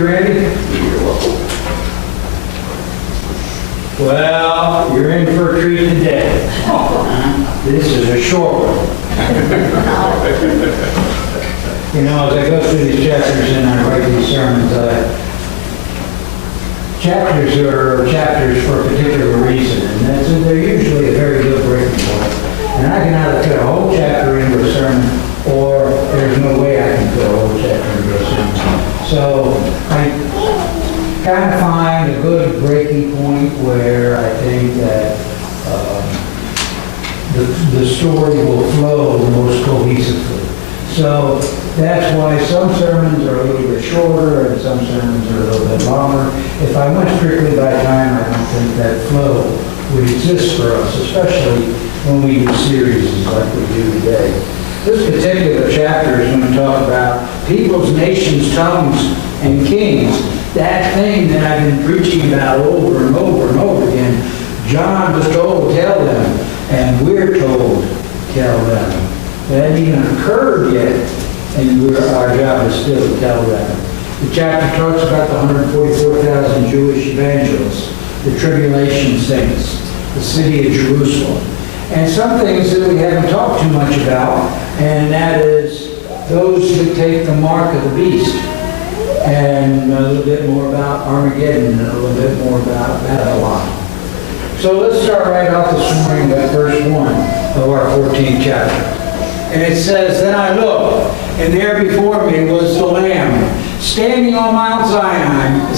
you, Randy. You're welcome. Well, you're in for a treat today. This is a short one. You know, as I go through these chapters and I write these sermons, chapters are chapters for a particular reason, and they're usually a very good breaking point. And I can either fit a whole chapter into a sermon, or there's no way I can fit a whole chapter into a sermon. So I kind of find a good breaking point where I think that the story will flow most cohesively. So that's why some sermons are a little bit shorter and some sermons are a little bit longer. If I went strictly by time, I don't think that flow would exist for us, especially when we do series like we do today. This particular chapter is going to talk about peoples, nations, tongues, and kings. That thing that I've been preaching about over and over and over again. John was told, tell them, and we're told, tell them. It hasn't even occurred yet, and our job is still to tell them. The chapter talks about the 144,000 Jewish evangelists, the tribulation saints, the city of Jerusalem, and some things that we haven't talked too much about, and that is those who take the mark of the beast, and a little bit more about Armageddon, and a little bit more about Babylon. So let's start right off this morning with verse 1 of our 14th chapter. And it says, Then I looked, and there before me was the Lamb, standing on Mount Zion,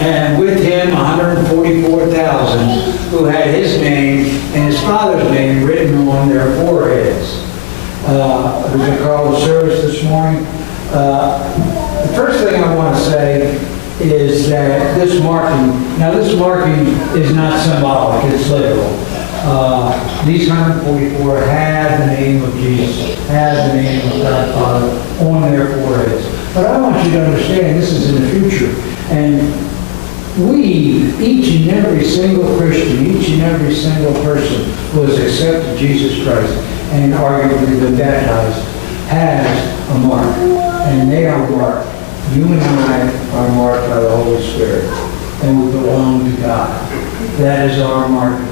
and with him 144,000, who had his name and his father's name written on their foreheads. We're going to call the service this morning. The first thing I want to say is that this marking is not symbolic, it's literal. These 144 have the name of Jesus, have the name of God Father on their foreheads. But I want you to understand this is in the future. And we, each and every single Christian, each and every single person who has accepted Jesus Christ and arguably been baptized, has a mark. And they are marked. You and I are marked by the Holy Spirit. And we belong to God. That is our marking.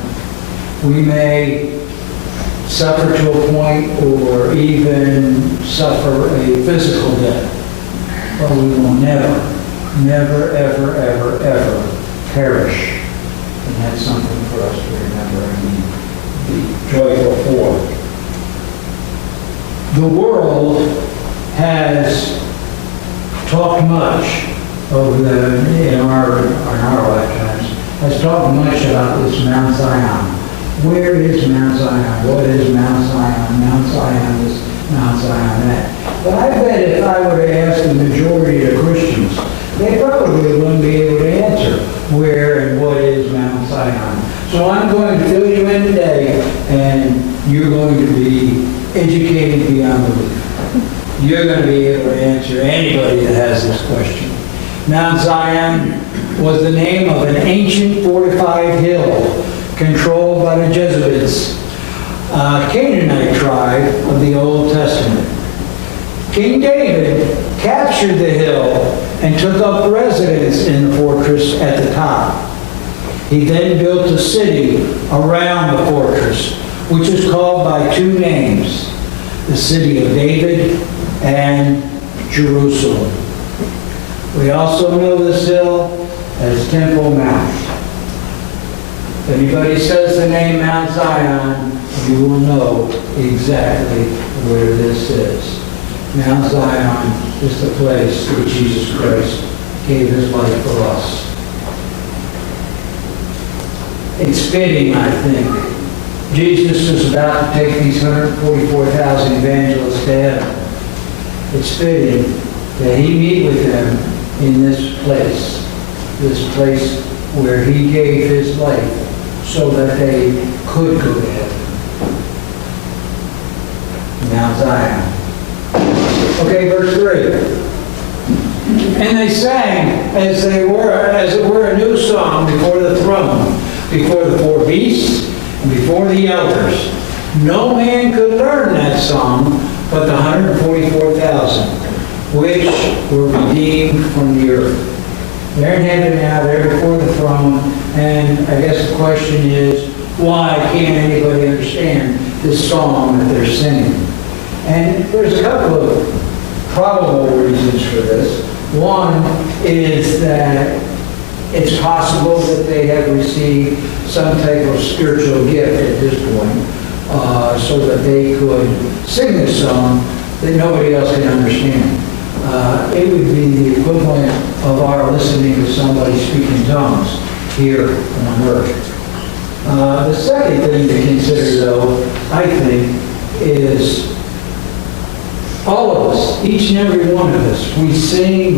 We may suffer to a point or even suffer a physical death, but we will never, ever, ever, ever perish. And that's something for us to remember and be joyful for. The world has talked much in our lifetimes, has talked much about this Mount Zion. Where is Mount Zion? What is Mount Zion? Mount Zion is Mount Zion that. But I bet if I were to ask the majority of Christians, they probably wouldn't be able to answer where and what is Mount Zion. So I'm going to fill you in today, and you're going to be educated beyond belief. You're going to be able to answer anybody that has this question. Mount Zion was the name of an ancient fortified hill controlled by the Jebusites, Canaanite tribe of the Old Testament. King David captured the hill and took up residence in the fortress at the top. He then built a city around the fortress, which is called by two names, the city of David and Jerusalem. We also know this hill as Temple Mount. If anybody says the name Mount Zion, you will know exactly where this is. Mount Zion is the place where Jesus Christ gave his life for us. It's fitting, I think. Jesus is about to take these 144,000 evangelists to heaven. It's fitting that he meet with them in this place where he gave his life so that they could go to heaven. Mount Zion. Okay, verse 3. And they sang as it were a new song before the throne, before the four beasts, and before the elders. No man could learn that song but the 144,000 which were redeemed from the earth. They're in heaven now, they're before the throne, and I guess the question is, why can't anybody understand this song that they're singing? And there's a couple of probable reasons for this. One is that it's possible that they have received some type of spiritual gift at this point, so that they could sing this song that nobody else can understand. It would be the equivalent of our listening to somebody speak in tongues here on earth. The second thing to consider, though, I think, is all of us, each and every one of us, we sing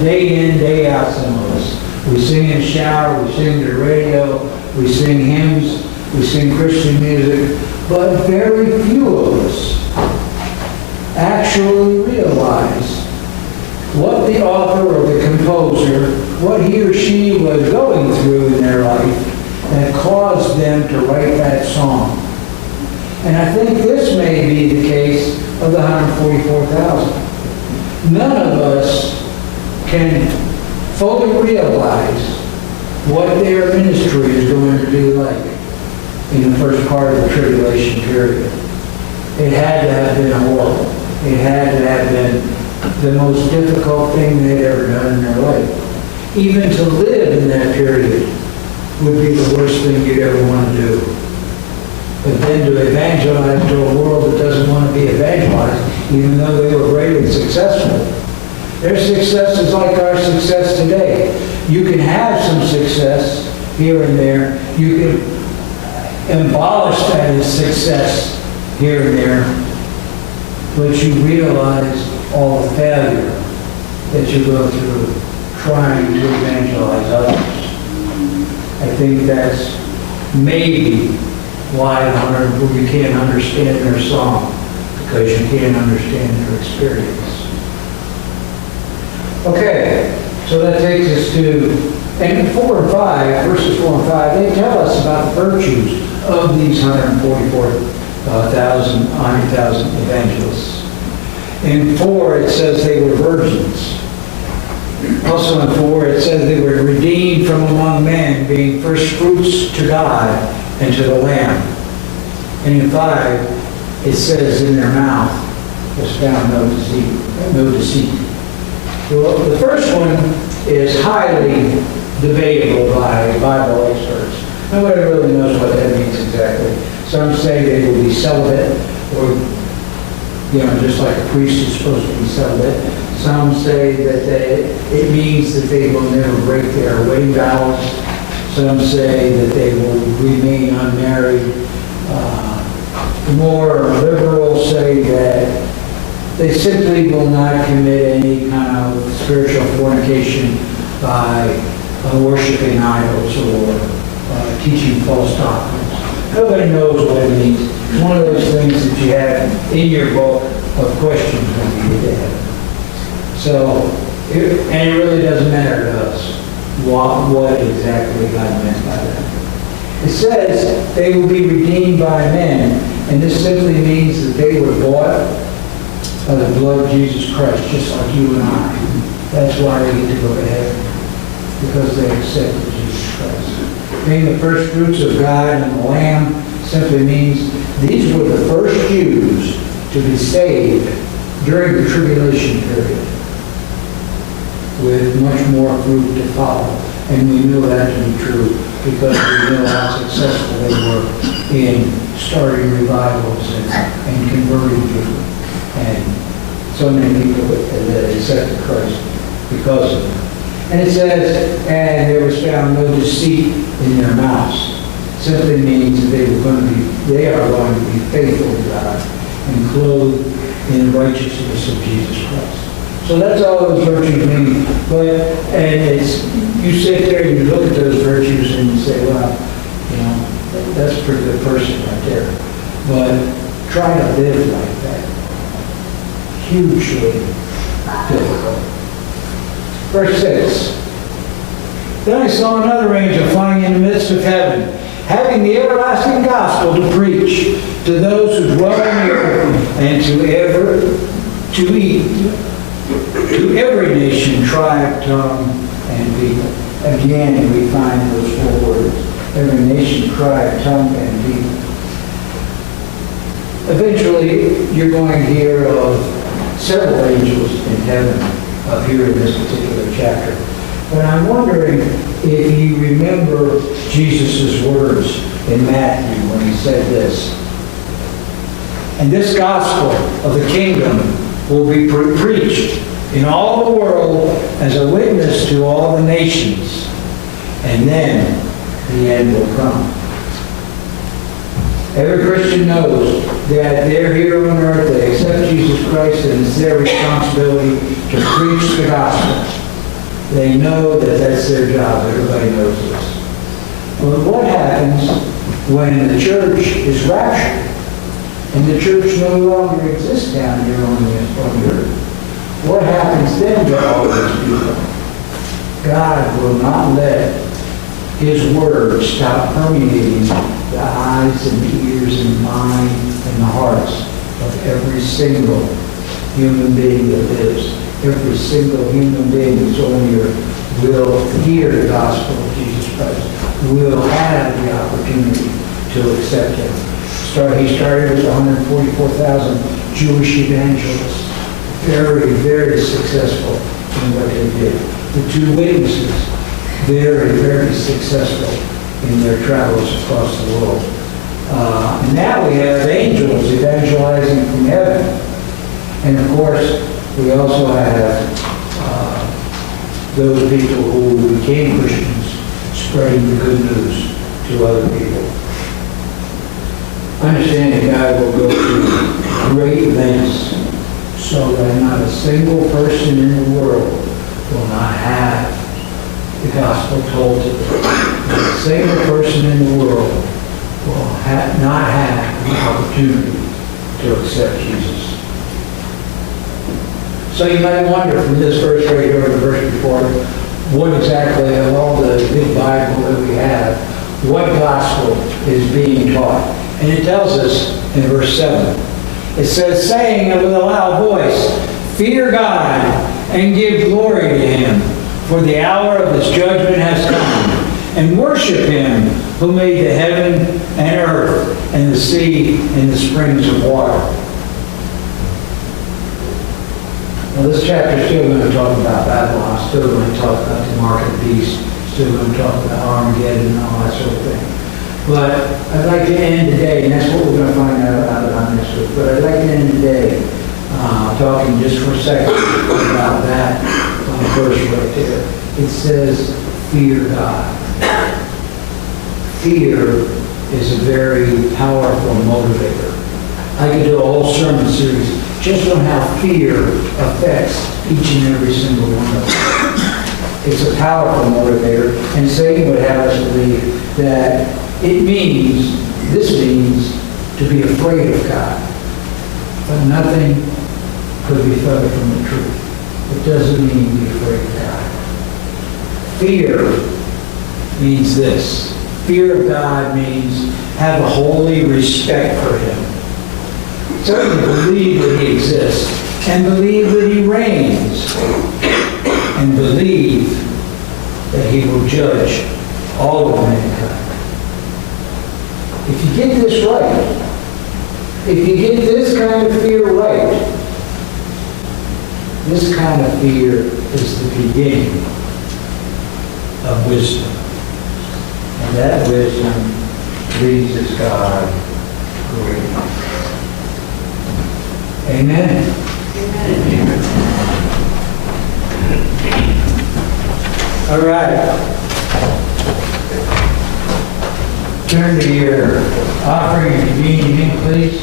day in, day out, some of us. We sing in the shower, we sing to the radio, we sing hymns, we sing Christian music, but very few of us actually realize what the author or the composer, what he or she was going through in their life that caused them to write that song. And I think this may be the case of the 144,000. None of us can fully realize what their ministry is going to be like in the first part of the tribulation period. It had to have been horrible. It had to have been the most difficult thing they'd ever done in their life. Even to live in that period would be the worst thing you'd ever want to do. But then to evangelize to a world that doesn't want to be evangelized, even though they were greatly successful. Their success is like our success today. You can have some success here and there. You can abolish that as success here and there. But you realize all the failure that you go through trying to evangelize others. I think that's maybe why you can't understand their song, because you can't understand their experience. Okay, so that takes us to, and 4 and 5, verses 4 and 5, they tell us about the virtues of these 100,000 evangelists. In 4, it says they were virgins. Also in 4, it says they were redeemed from among men, being first fruits to God and to the Lamb. And in 5, it says in their mouth was found no deceit. Well, the first one is highly debatable by Bible experts. Nobody really knows what that means exactly. Some say they will be celibate, or just like a priest is supposed to be celibate. Some say that it means that they will never break their wedding vows. Some say that they will remain unmarried. The more liberals say that they simply will not commit any kind of spiritual fornication by worshiping idols or teaching false doctrines. Nobody knows what it means. It's one of those things that you have in your book of questions when you get to heaven. So, and it really doesn't matter to us what exactly God meant by that. It says they will be redeemed by men, and this simply means that they were bought by the blood of Jesus Christ, just like you and I. That's why they get to go to heaven, because they accepted Jesus Christ. Being the first fruits of God and the Lamb simply means these were the first Jews to be saved during the tribulation period, with much more fruit to follow. And we know that to be true because we know how successful they were in starting revivals and converting people. And so many people that accepted Christ because of it. And it says, and there was found no deceit in their mouths. Simply means that they are going to be faithful to God and clothed in the righteousness of Jesus Christ. So that's all those virtues mean. You sit there and you look at those virtues and you say, well, that's a pretty good person right there. But try to live like that. Hugely difficult. Verse 6. Then I saw another angel flying in the midst of heaven, having the everlasting gospel to preach to those who dwell on the earth and to to eat to every nation, tribe, tongue, and people. Again, we find those four words. Every nation, tribe, tongue, and people. Eventually, you're going to hear of several angels in heaven here in this particular chapter. But I'm wondering if you remember Jesus' words in Matthew when he said this. And this gospel of the kingdom will be preached in all the world as a witness to all the nations. And then the end will come. Every Christian knows that they're here on earth, they accept Jesus Christ, and it's their responsibility to preach the gospel. They know that that's their job. Everybody knows this. But what happens when the church is raptured and the church no longer exists down here on the earth? What happens then to all those people? God will not let His word stop permeating the eyes and the ears and mind and the hearts of every single human being that lives. Every single human being that's on the earth will hear the gospel of Jesus Christ, will have the opportunity to accept Him. He started with 144,000 Jewish evangelists, very, very successful in what they did. The two witnesses, very, very successful in their travels across the world. And now we have angels evangelizing from heaven. And of course, we also have those people who became Christians spreading the good news to other people. Understand that God will go through great lengths so that not a single person in the world will not have the gospel told to them. Not a single person in the world will not have the opportunity to accept Jesus. So you might wonder from this verse right here and the verse before, what exactly of all the big Bible that we have, what gospel is being taught? And it tells us in verse 7. It says, saying with a loud voice, fear God and give glory to Him, for the hour of His judgment has come, and worship Him who made the heaven and earth and the sea and the springs of water. Well, this chapter is still going to talk about Babylon, still going to talk about the mark of the beast, still going to talk about Armageddon and all that sort of thing. But I'd like to end today, and that's what we're going to find out about next week, but I'd like to end today talking just for a second about that verse right there. It says, fear God. Fear is a very powerful motivator. I could do a whole sermon series just on how fear affects each and every single one of us. It's a powerful motivator, and Satan would have us believe that this means to be afraid of God. But nothing could be further from the truth. It doesn't mean be afraid of God. Fear means this. Fear of God means have a holy respect for Him. Certainly believe that He exists, and believe that He reigns, and believe that He will judge all of mankind. If you get this right, if you get this kind of fear right, this kind of fear is the beginning of wisdom. And that wisdom pleases God greatly. Amen? Amen. All right. Turn to your offering and communion, please.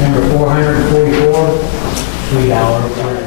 Number 444, 3 hour prayer.